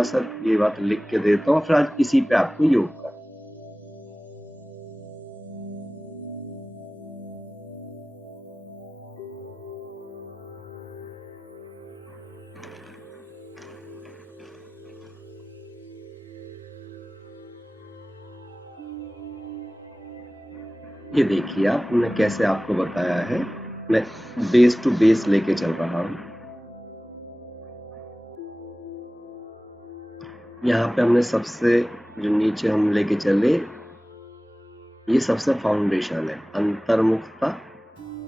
थोड़ा सा ये बात लिख के देता हूँ, फिर आज इसी पे आपको योग कर। ये देखिए आप, हमने कैसे आपको बताया है, मैं बेस टू बेस लेके चल रहा हूं। यहाँ पे हमने सबसे जो नीचे हम लेके चले, ये सबसे फाउंडेशन है, अंतर्मुखता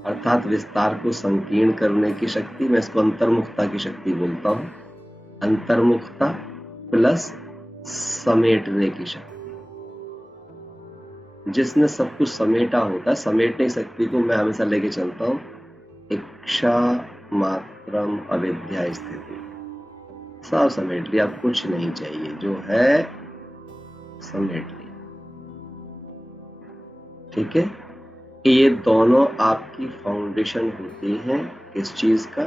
अर्थात विस्तार को संकीर्ण करने की शक्ति। मैं इसको अंतर्मुखता की शक्ति बोलता हूं। अंतर्मुखता प्लस समेटने की शक्ति। जिसने सब कुछ समेटा होता है, समेटने की शक्ति को मैं हमेशा लेके चलता हूं इच्छा मात्रम अविद्या स्थिति। सब समेट लिया, अब कुछ नहीं चाहिए, जो है समेट लिया। ठीक है, ये दोनों आपकी फाउंडेशन होती हैं किस चीज का?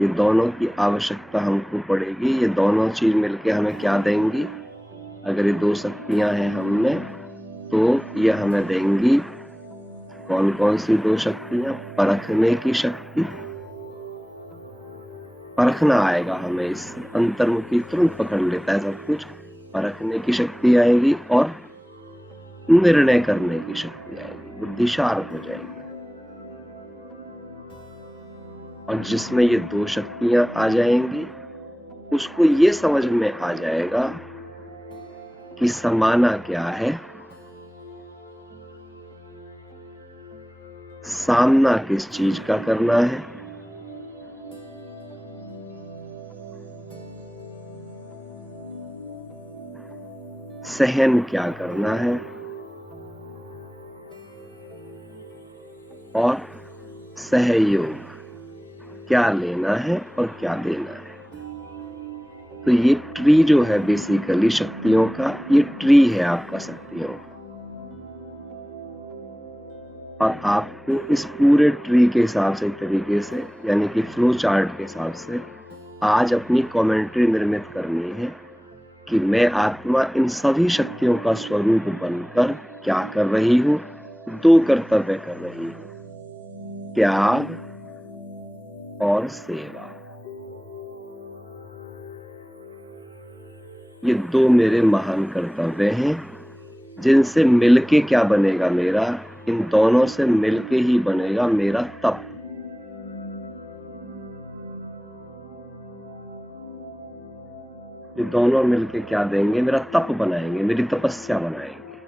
ये दोनों की आवश्यकता हमको पड़ेगी। ये दोनों चीज मिलके हमें क्या देंगी? अगर ये दो शक्तियां हैं हम में, तो ये हमें देंगी कौन कौन सी दो शक्तियां? परखने की शक्ति, परखना आएगा हमें, इस अंतर्मुखी तुरंत पकड़ लेता है सब कुछ। परखने की शक्ति आएगी और निर्णय करने की शक्ति आएगी, बुद्धि शार्प हो जाएगी। और जिसमें ये दो शक्तियां आ जाएंगी, उसको ये समझ में आ जाएगा कि समाना क्या है, सामना किस चीज का करना है, सहन क्या करना है, और सहयोग क्या लेना है और क्या देना है। तो ये ट्री जो है बेसिकली शक्तियों का, ये ट्री है आपका शक्तियों का। और आपको इस पूरे ट्री के हिसाब से, एक तरीके से यानी कि फ्लो चार्ट के हिसाब से आज अपनी कमेंट्री निर्मित करनी है कि मैं आत्मा इन सभी शक्तियों का स्वरूप बनकर क्या कर रही हूं? दो कर्तव्य कर रही हूं, त्याग और सेवा। ये दो मेरे महान कर्तव्य हैं, जिनसे मिलके क्या बनेगा मेरा? इन दोनों से मिलके ही बनेगा मेरा तप। ये दोनों मिलके क्या देंगे? मेरा तप बनाएंगे, मेरी तपस्या बनाएंगे।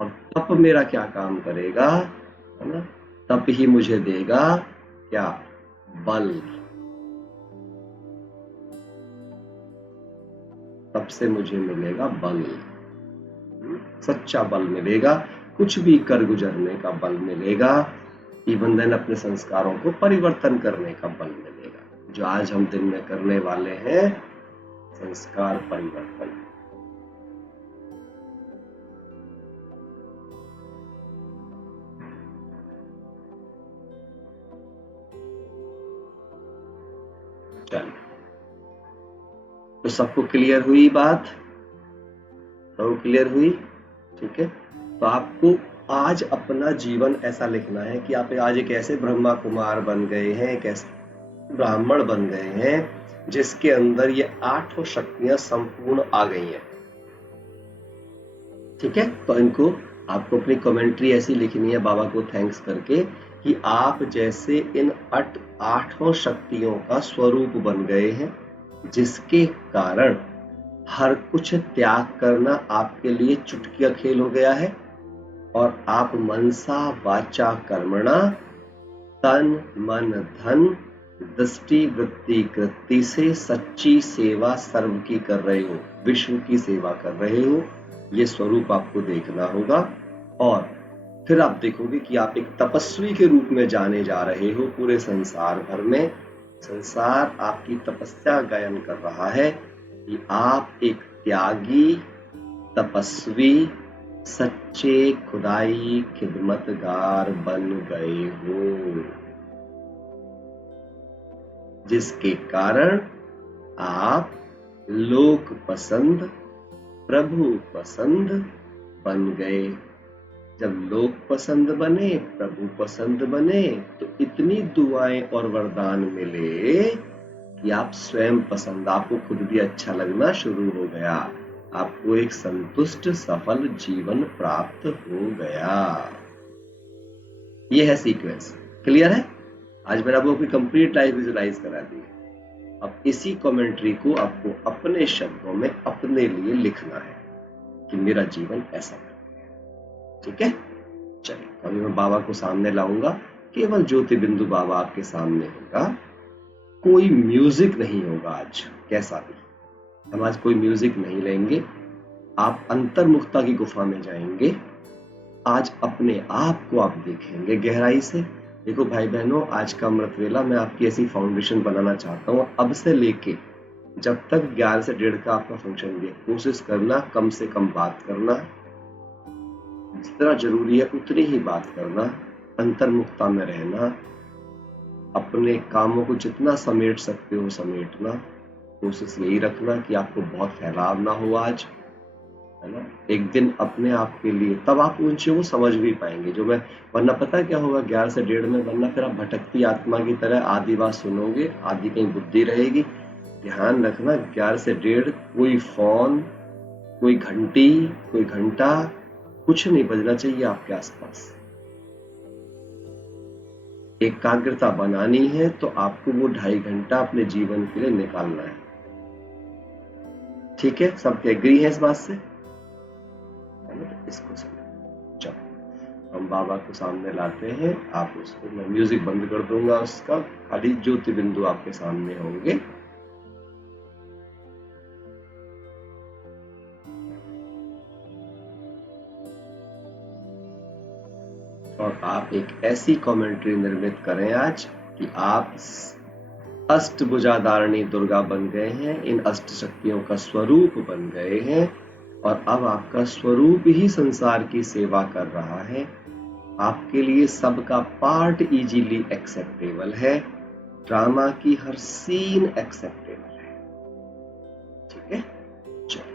और तप मेरा क्या काम करेगा, है ना? तप ही मुझे देगा क्या? बल। तप से मुझे मिलेगा बल, सच्चा बल मिलेगा, कुछ भी कर गुजरने का बल मिलेगा, इवन देन अपने संस्कारों को परिवर्तन करने का बल मिलेगा, जो आज हम दिन में करने वाले हैं, संस्कार परिवर्तन। चलिए, तो सबको क्लियर हुई बात? सबको क्लियर हुई? ठीक है, तो आपको आज अपना जीवन ऐसा लिखना है कि आप आज एक ऐसे ब्रह्मा कुमार बन गए हैं, एक ऐसे ब्राह्मण बन गए हैं जिसके अंदर ये आठों शक्तियां संपूर्ण आ गई हैं। ठीक है, तो इनको आपको अपनी कमेंट्री ऐसी लिखनी है बाबा को थैंक्स करके कि आप जैसे इन आठों शक्तियों का स्वरूप बन गए हैं, जिसके कारण हर कुछ त्याग करना आपके लिए चुटकी का खेल हो गया है, और आप मनसा वाचा कर्मणा तन मन धन दृष्टि वृत्ति कृति से सच्ची सेवा सर्व की कर रहे हो, विश्व की सेवा कर रहे हो। ये स्वरूप आपको देखना होगा, और फिर आप देखोगे कि आप एक तपस्वी के रूप में जाने जा रहे हो पूरे संसार भर में। संसार आपकी तपस्या गायन कर रहा है कि आप एक त्यागी, तपस्वी, सच्चे खुदाई खिदमतगार बन गए हो, जिसके कारण आप लोक पसंद प्रभु पसंद बन गए। जब लोग पसंद बने, प्रभु पसंद बने, तो इतनी दुआएं और वरदान मिले कि आप स्वयं पसंद, आपको खुद भी अच्छा लगना शुरू हो गया। आपको एक संतुष्ट सफल जीवन प्राप्त हो गया। ये है सीक्वेंस। क्लियर है? आज मैंने आपको कंप्लीट लाइफ विजुलाइज करा दी है। अब इसी कमेंट्री को आपको अपने शब्दों में अपने लिए लिखना है कि मेरा जीवन ऐसा है। ठीक है? चलिए, अभी मैं बाबा को सामने लाऊंगा। केवल ज्योति बिंदु बाबा आपके सामने होगा। कोई म्यूजिक नहीं होगा आज, कैसा भी। हम आज कोई म्यूजिक नहीं लेंगे। आप अंतर्मुखता की गुफा में जाएंगे। आज अपने आप को आप देखेंगे गहराई से। देखो भाई बहनों, आज का अमृत वेला मैं आपकी ऐसी फाउंडेशन बनाना चाहता हूँ। अब से लेके जब तक 11 से 1:30 का आपका फंक्शन भी है, कोशिश करना कम से कम बात करना, जितना जरूरी है उतनी ही बात करना, अंतर्मुखता में रहना, अपने कामों को जितना समेट सकते हो समेटना। कोशिश यही रखना कि आपको बहुत फैलाव ना हो आज, है ना। एक दिन अपने आप के लिए, तब आप उन चीजों को समझ भी पाएंगे जो मैं, वरना पता क्या होगा 11 से 1:30 में, वरना फिर आप भटकती आत्मा की तरह आधी बात सुनोगे, आधी कहीं बुद्धि रहेगी। ध्यान रखना 11 से 1:30 कोई फोन, कोई घंटी, कोई घंटा, कुछ नहीं बजना चाहिए आपके आसपास। एकाग्रता बनानी है तो आपको वो 2.5 घंटा अपने जीवन के लिए निकालना है। ठीक है? सब एग्री है इस बात से? इसको समझो। चलो हम बाबा को सामने लाते हैं। आप उसको, मैं म्यूजिक बंद कर दूंगा उसका, खाली ज्योति बिंदु आपके सामने होंगे। और आप एक ऐसी कमेंट्री निर्मित करें आज कि आप अष्टभुजाधारिणी दुर्गा बन गए हैं, इन अष्ट शक्तियों का स्वरूप बन गए हैं, और अब आपका स्वरूप ही संसार की सेवा कर रहा है। आपके लिए सबका पार्ट इजीली एक्सेप्टेबल है, ड्रामा की हर सीन एक्सेप्टेबल है। ठीक है? चलो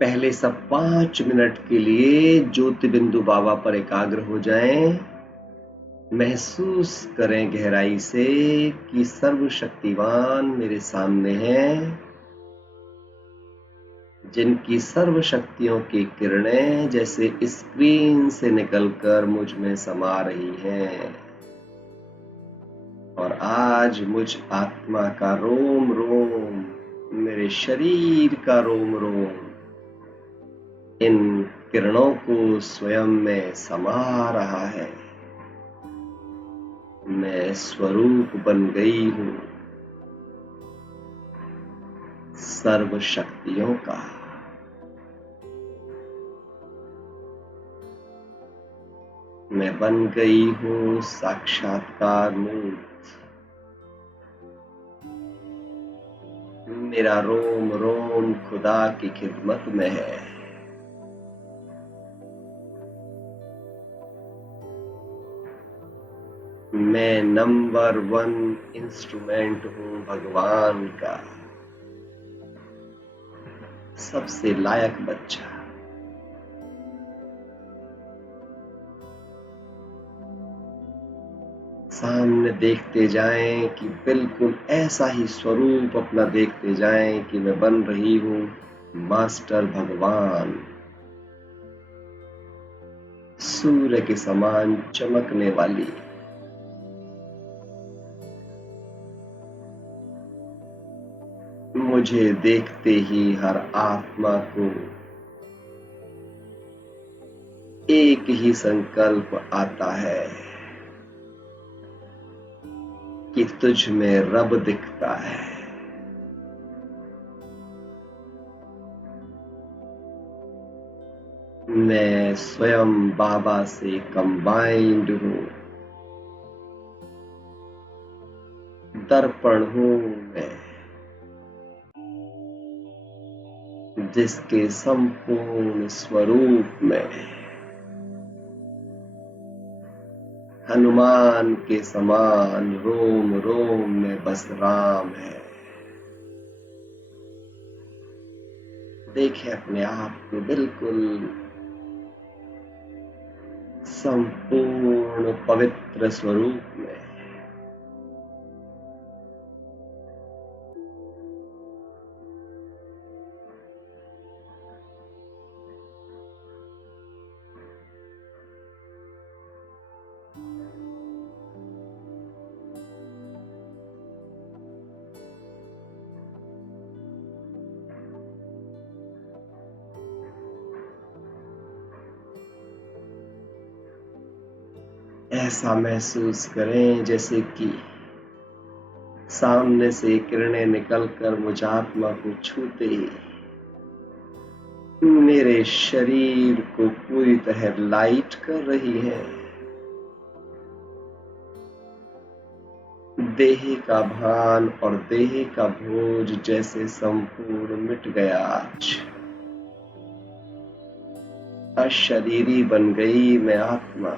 पहले सब 5 मिनट के लिए ज्योति बिंदु बाबा पर एकाग्र हो जाएं। महसूस करें गहराई से कि सर्वशक्तिवान मेरे सामने हैं, जिनकी सर्व शक्तियों की किरणें जैसे स्क्रीन से निकलकर मुझ में समा रही हैं। और आज मुझ आत्मा का रोम रोम, मेरे शरीर का रोम रोम इन किरणों को स्वयं में समा रहा है। मैं स्वरूप बन गई हूं सर्व शक्तियों का। मैं बन गई हूं साक्षात्कार मूर्त। मेरा रोम रोम खुदा की खिदमत में है। मैं नंबर 1 इंस्ट्रूमेंट हूं भगवान का, सबसे लायक बच्चा। सामने देखते जाएं कि बिल्कुल ऐसा ही स्वरूप अपना देखते जाएं कि मैं बन रही हूं मास्टर भगवान, सूर्य के समान चमकने वाली। मुझे देखते ही हर आत्मा को एक ही संकल्प आता है कि तुझ में रब दिखता है। मैं स्वयं बाबा से कंबाइंड हूँ। दर्पण हूँ मैं, जिसके संपूर्ण स्वरूप में हनुमान के समान रोम रोम में बस राम है। देखें अपने आप को बिल्कुल संपूर्ण पवित्र स्वरूप में। ऐसा महसूस करें जैसे कि सामने से किरणें निकलकर मुझ आत्मा को छूते ही मेरे शरीर को पूरी तरह लाइट कर रही है। देह का भान और देह का बोझ जैसे संपूर्ण मिट गया। आज अशरीरी बन गई मैं आत्मा।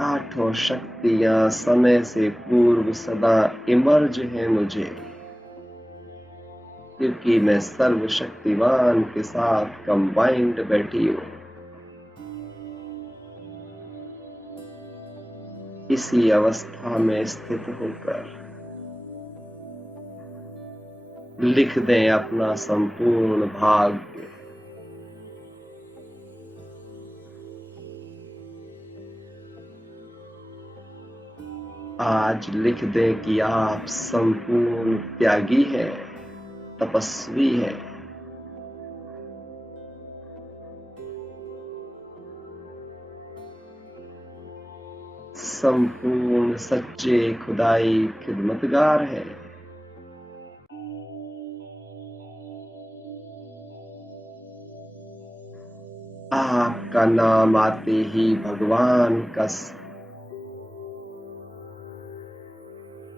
आठों शक्तियां समय से पूर्व सदा इमर्ज हैं मुझे, क्योंकि मैं सर्वशक्तिवान के साथ कंबाइंड बैठी हूं। इसी अवस्था में स्थित होकर लिख दें अपना संपूर्ण भाग्य। आज लिख दें कि आप संपूर्ण त्यागी हैं, तपस्वी हैं। संपूर्ण सच्चे खुदाई खिदमतगार है। आपका नाम आते ही भगवान का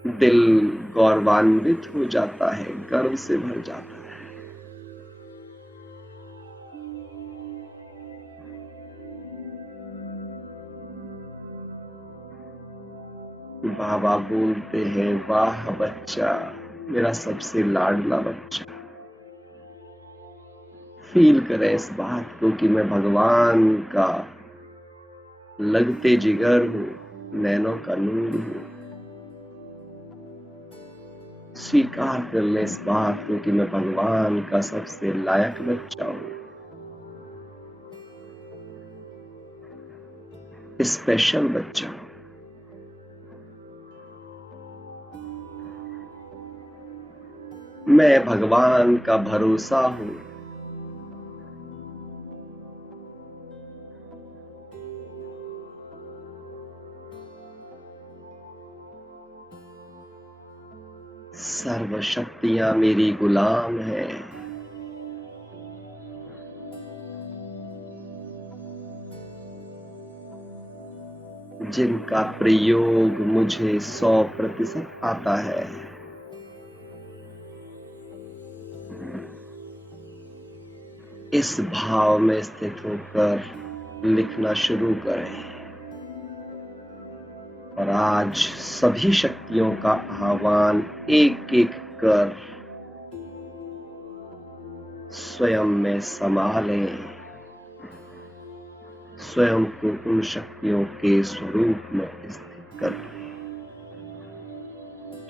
दिल गौरवान्वित हो जाता है, गर्व से भर जाता है। बाबा बोलते हैं, वाह बच्चा, मेरा सबसे लाडला बच्चा। फील करें इस बात को कि मैं भगवान का लगते जिगर हूं, नैनों का नूर हूं। स्वीकार कर ले इस बात को कि मैं भगवान का सबसे लायक बच्चा हूं, स्पेशल बच्चा हूं। मैं भगवान का भरोसा हूं। सर्व शक्तियां मेरी गुलाम हैं। जिनका प्रयोग मुझे 100% आता है। इस भाव में स्थित होकर लिखना शुरू करें और आज सभी शक्तियों का आह्वान एक एक कर स्वयं में संभालें। स्वयं को उन शक्तियों के स्वरूप में स्थित कर लें।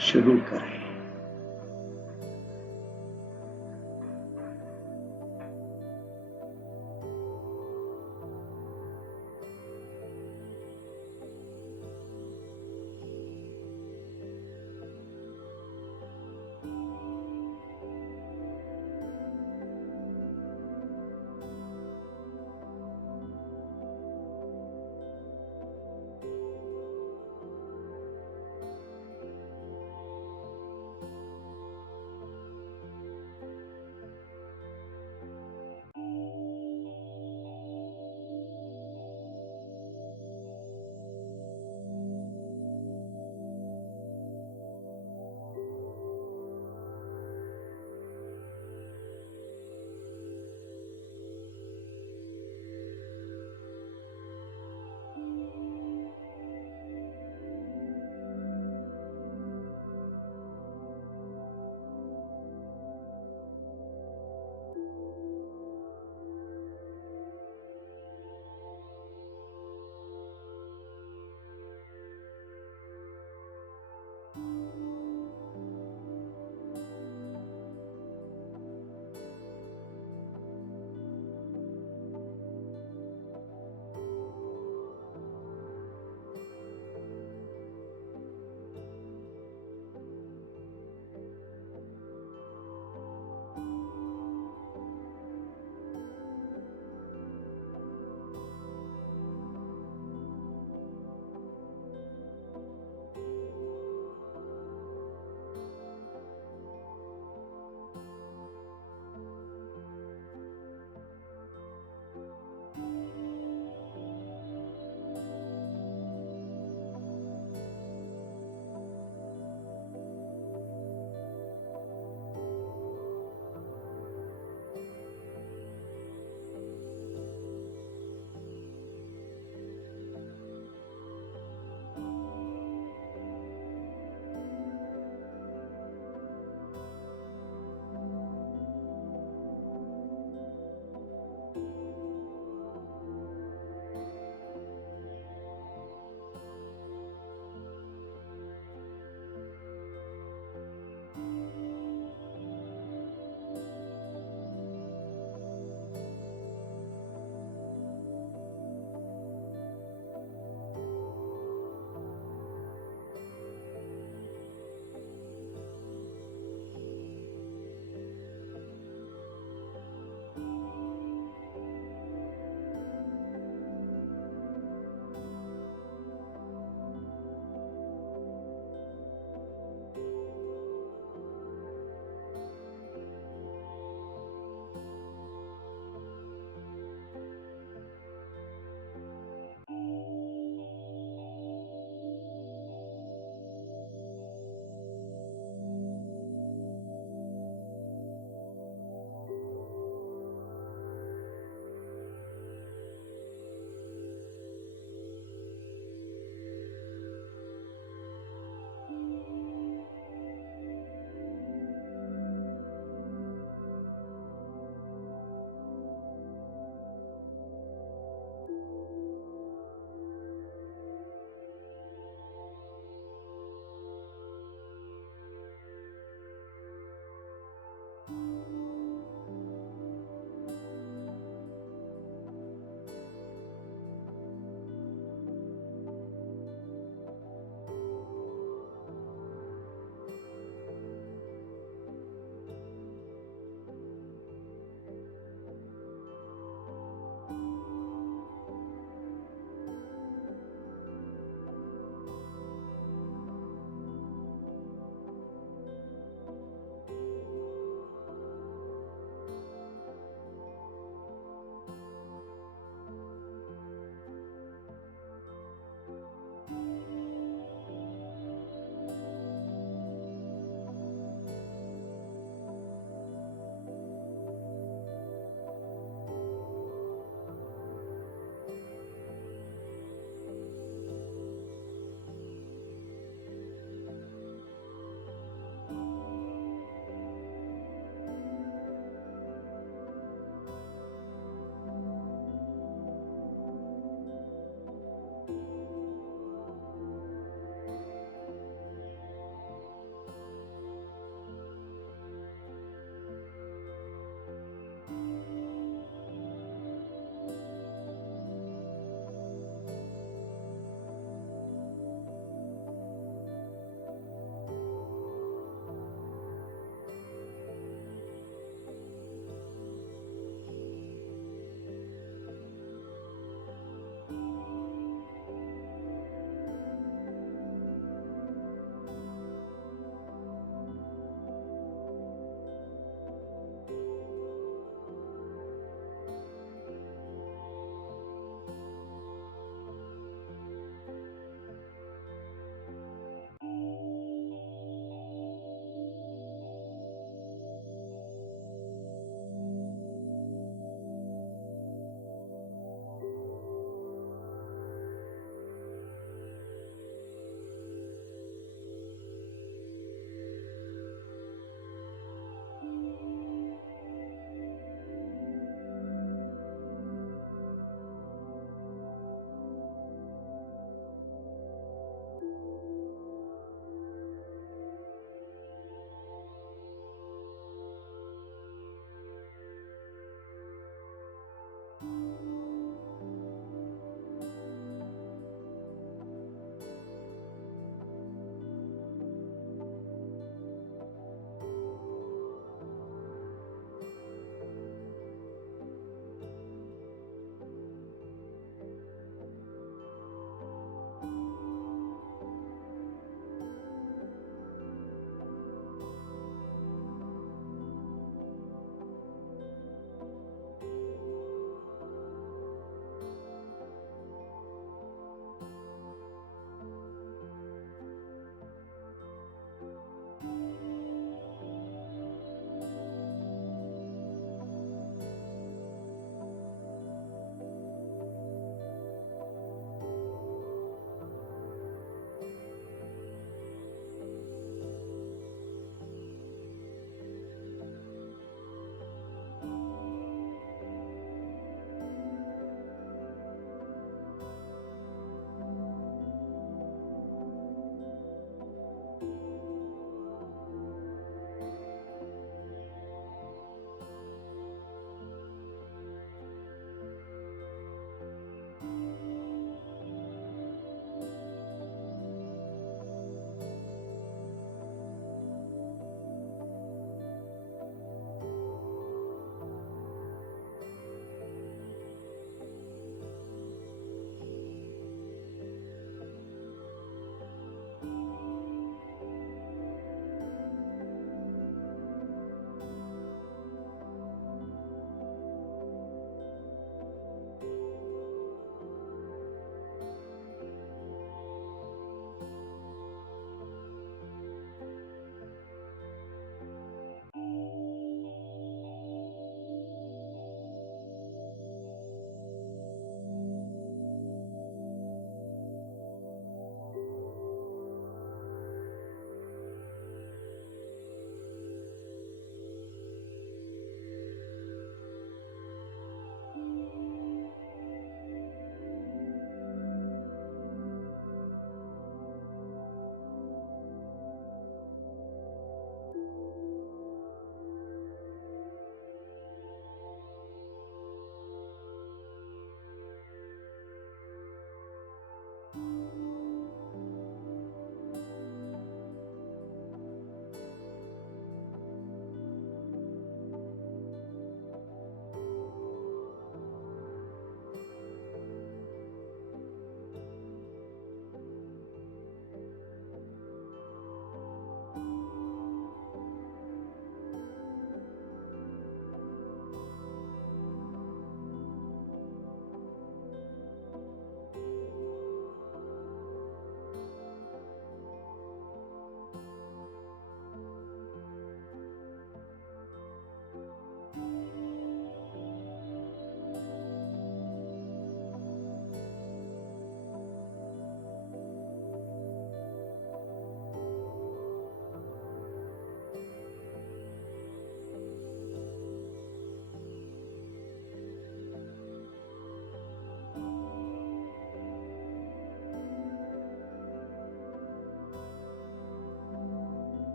शुरू करें।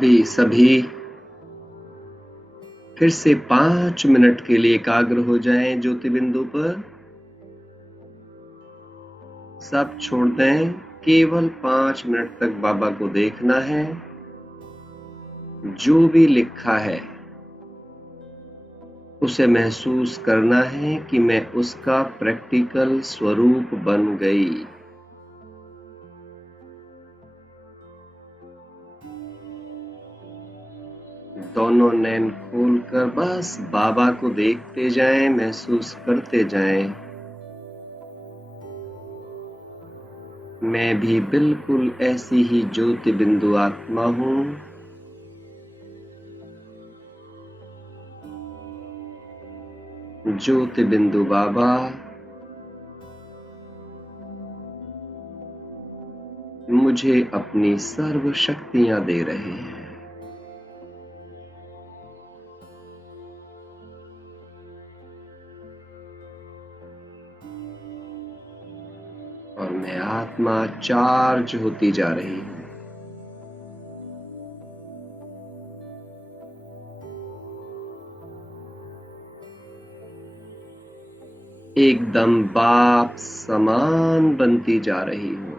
अभी सभी फिर से 5 मिनट के लिए एकाग्र हो जाएं ज्योति बिंदु पर। सब छोड़ दें, केवल 5 मिनट तक बाबा को देखना है। जो भी लिखा है उसे महसूस करना है कि मैं उसका प्रैक्टिकल स्वरूप बन गई। दोनों नैन खोलकर बस बाबा को देखते जाएं, महसूस करते जाएं। मैं भी बिल्कुल ऐसी ही ज्योति बिंदु आत्मा हूं। ज्योति बिंदु बाबा मुझे अपनी सर्व शक्तियां दे रहे हैं। और मैं आत्मा चार्ज होती जा रही हूं। एकदम बाप समान बनती जा रही हूं।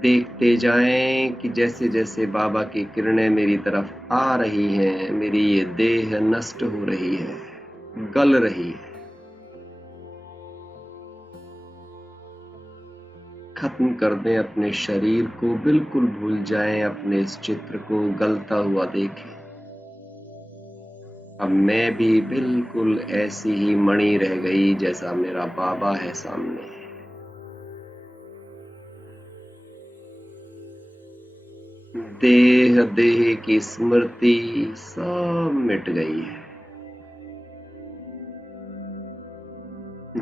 देखते जाएं कि जैसे जैसे बाबा की किरणें मेरी तरफ आ रही हैं, मेरी ये देह नष्ट हो रही है, गल रही है। खत्म कर दें अपने शरीर को, बिल्कुल भूल जाएं अपने इस चित्र को गलता हुआ देखें। अब मैं भी बिल्कुल ऐसी ही मणि रह गई जैसा मेरा बाबा है सामने। देह देह की स्मृति सब मिट गई है।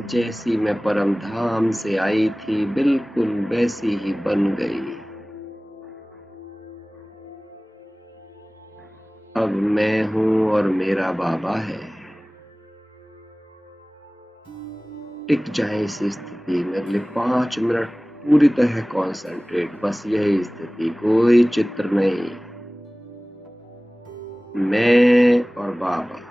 जैसी मैं परम धाम से आई थी बिल्कुल वैसी ही बन गई। अब मैं हूं और मेरा बाबा है। टिक जाए इस स्थिति में अगले 5 मिनट, पूरी तरह कॉन्सेंट्रेट, बस यही स्थिति, कोई चित्र नहीं। मैं और बाबा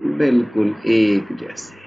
बिल्कुल एक जैसे।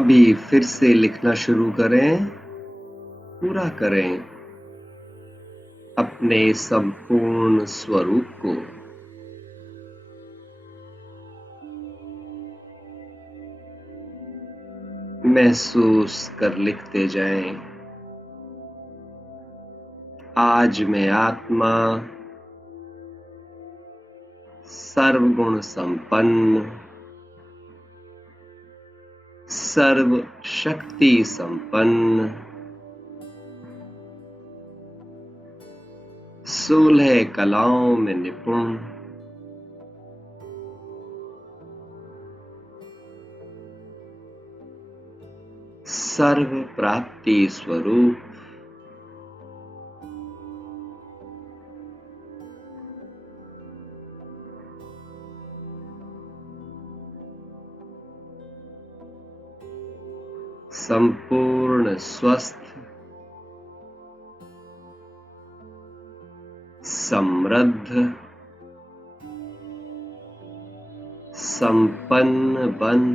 अभी फिर से लिखना शुरू करें, पूरा करें अपने संपूर्ण स्वरूप को। महसूस कर लिखते जाएं। आज मैं आत्मा सर्वगुण संपन्न, सर्व शक्ति संपन्न, 16 कलाओं में निपुण, सर्व प्राप्ति स्वरूप, संपूर्ण स्वस्थ, समृद्ध, संपन्न बन,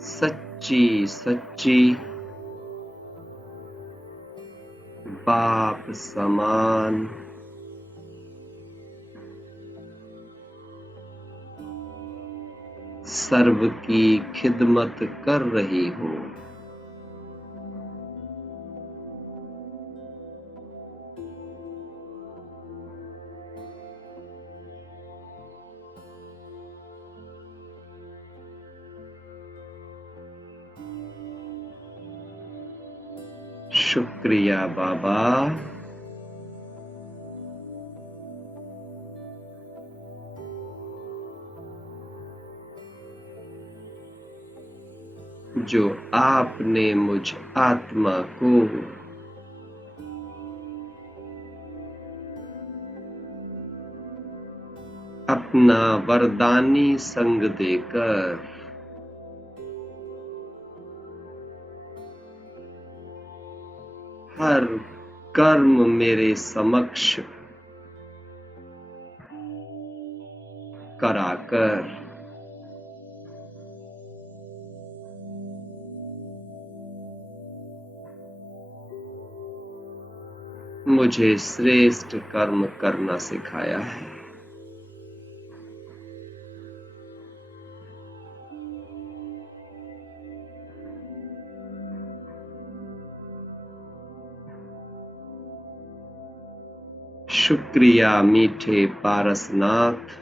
सच्ची सच्ची बाप समान, सर्व की खिदमत कर रही हूँ। शुक्रिया बाबा। जो आपने मुझ आत्मा को अपना वरदानी संग देकर हर कर्म मेरे समक्ष कराकर मुझे श्रेष्ठ कर्म करना सिखाया है। शुक्रिया मीठे पारसनाथ।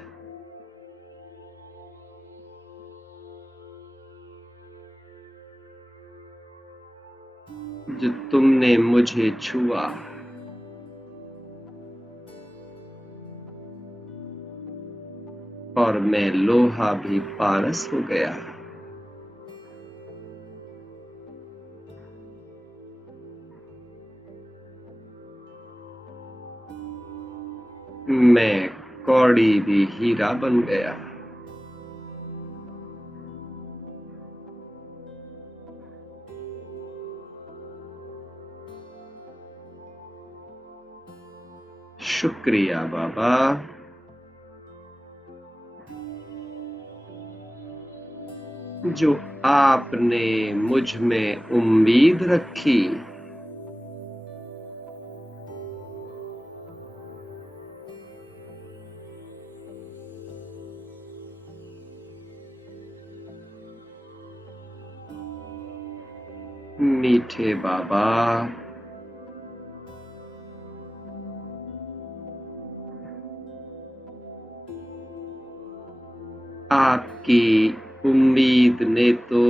जो तुमने मुझे छुआ, और मैं लोहा भी पारस हो गया। मैं कौड़ी भी हीरा बन गया। शुक्रिया बाबा। जो आपने मुझ में उम्मीद रखी, मीठे बाबा, आपकी उम्मीद ने तो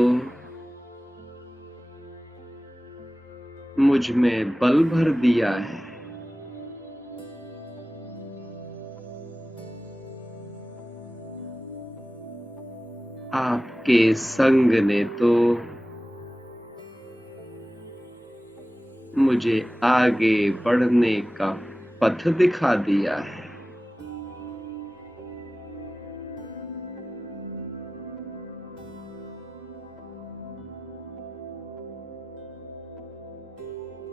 मुझ में बल भर दिया है। आपके संग ने तो मुझे आगे बढ़ने का पथ दिखा दिया है।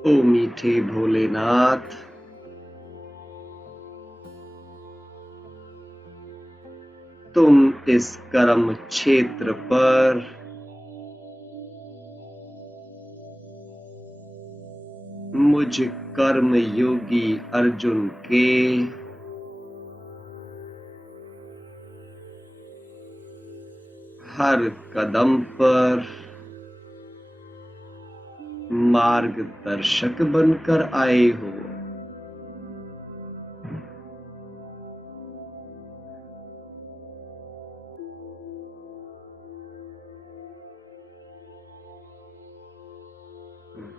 ओ मीठे भोलेनाथ, तुम इस कर्म क्षेत्र पर मुझ कर्म योगी अर्जुन के हर कदम पर मार्गदर्शक बनकर आए हो।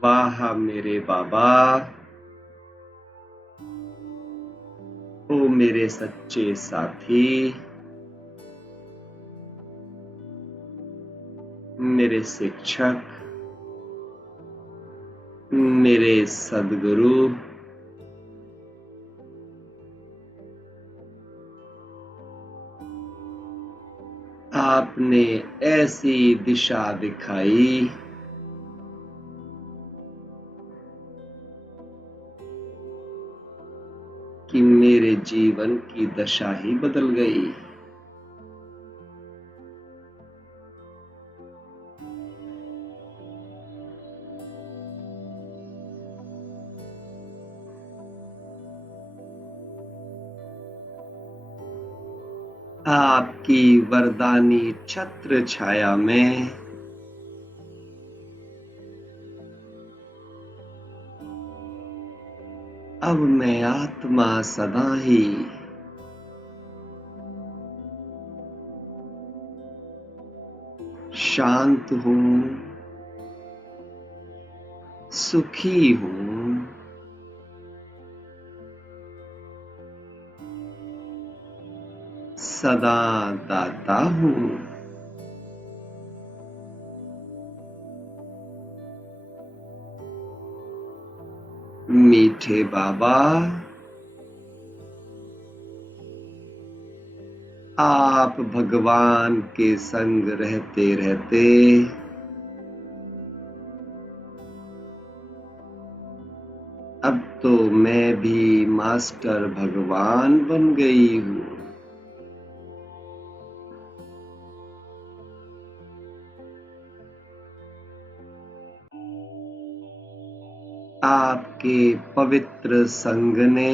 वाह मेरे बाबा, ओ मेरे सच्चे साथी, मेरे शिक्षक, मेरे सद्गुरु, आपने ऐसी दिशा दिखाई कि मेरे जीवन की दशा ही बदल गई। आपकी वरदानी छत्र छाया में अब मैं आत्मा सदा ही शांत हूँ, सुखी हूँ, सदा दाता हूँ। मीठे बाबा, आप भगवान के संग रहते रहते अब तो मैं भी मास्टर भगवान बन गई हूँ। आपके पवित्र संग ने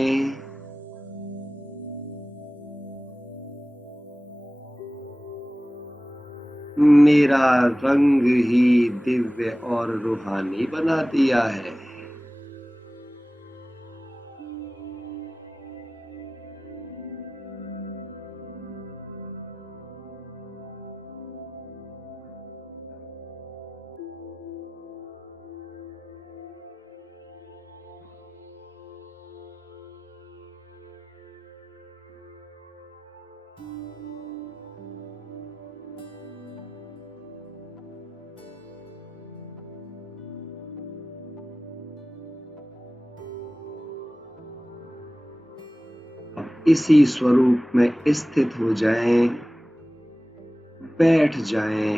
मेरा रंग ही दिव्य और रूहानी बना दिया है। इसी स्वरूप में स्थित हो जाएं, बैठ जाएं,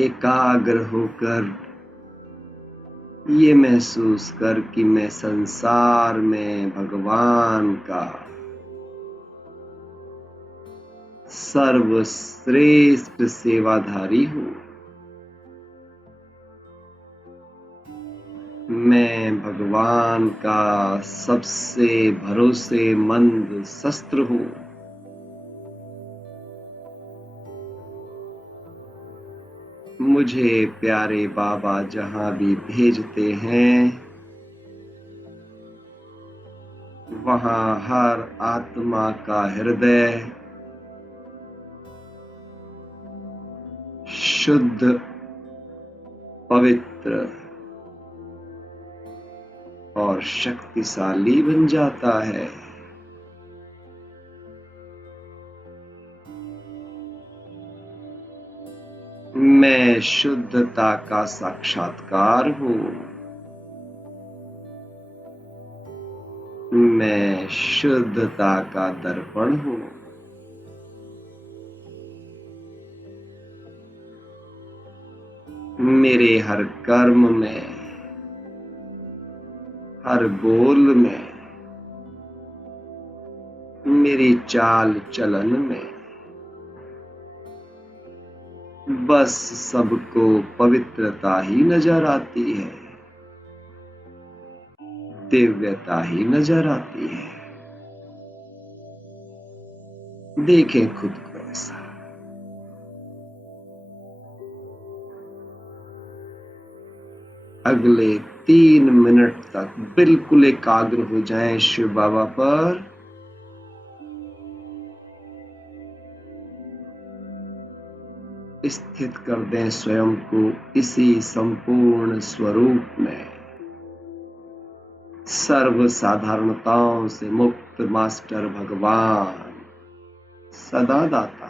एकाग्र होकर ये महसूस कर कि मैं संसार में भगवान का सर्वश्रेष्ठ सेवाधारी हूँ। मैं भगवान का सबसे भरोसेमंद शस्त्र हूँ। मुझे प्यारे बाबा जहाँ भी भेजते हैं वहाँ हर आत्मा का हृदय शुद्ध, पवित्र और शक्तिशाली बन जाता है। मैं शुद्धता का साक्षात्कार हूँ। मैं शुद्धता का दर्पण हूँ। मेरे हर कर्म में, हर बोल में तेरी चाल चलन में। बस सबको पवित्रता ही नजर आती है, दिव्यता ही नजर आती है। देखें खुद को ऐसा। अगले 3 मिनट तक बिल्कुल एकाग्र हो जाएं शिव बाबा पर। स्थित कर दें स्वयं को इसी संपूर्ण स्वरूप में। सर्व साधारणताओं से मुक्त मास्टर भगवान, सदा दाता।